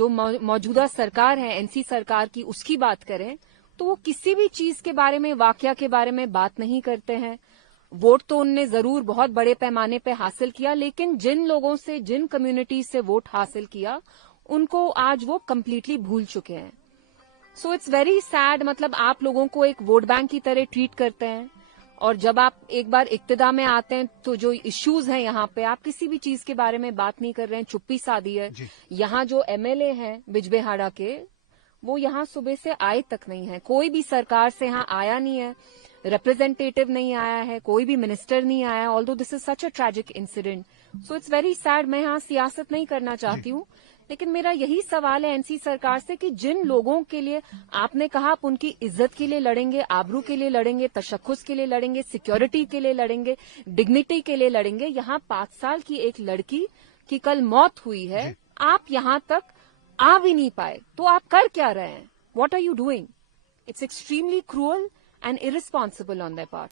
जो मौजूदा सरकार है एनसी सरकार की, उसकी बात करें तो वो किसी भी चीज के बारे में, वाकया के बारे में बात नहीं करते हैं। वोट तो उनने जरूर बहुत बड़े पैमाने पे हासिल किया, लेकिन जिन लोगों से, जिन कम्युनिटी से वोट हासिल किया, उनको आज वो कम्प्लीटली भूल चुके हैं। So it's very sad. मतलब आप लोगों को एक वोट बैंक की तरह ट्रीट करते हैं, और जब आप एक बार इक्तिदा में आते हैं तो जो इश्यूज हैं यहाँ पे, आप किसी भी चीज के बारे में बात नहीं कर रहे हैं, चुप्पी साधी है। यहाँ जो एमएलए हैं बिजबेहाड़ा के, वो यहाँ सुबह से आए तक नहीं है। कोई भी सरकार से यहाँ आया नहीं है, रिप्रेजेंटेटिव नहीं आया है, कोई भी मिनिस्टर नहीं आया। Although this is such a tragic incident, so it's very sad. मैं यहाँ सियासत नहीं करना चाहती हूँ, लेकिन मेरा यही सवाल है एनसी सरकार से कि जिन लोगों के लिए आपने कहा आप उनकी इज्जत के लिए लड़ेंगे, आबरू के लिए लड़ेंगे, तशख्खुस के लिए लड़ेंगे, सिक्योरिटी के लिए लड़ेंगे, डिग्निटी के लिए लड़ेंगे, यहाँ 5 साल की एक लड़की की कल मौत हुई है, आप यहाँ तक आ भी नहीं पाए, तो आप कर क्या रहे हैं? What are you doing? It's extremely cruel and irresponsible on their part.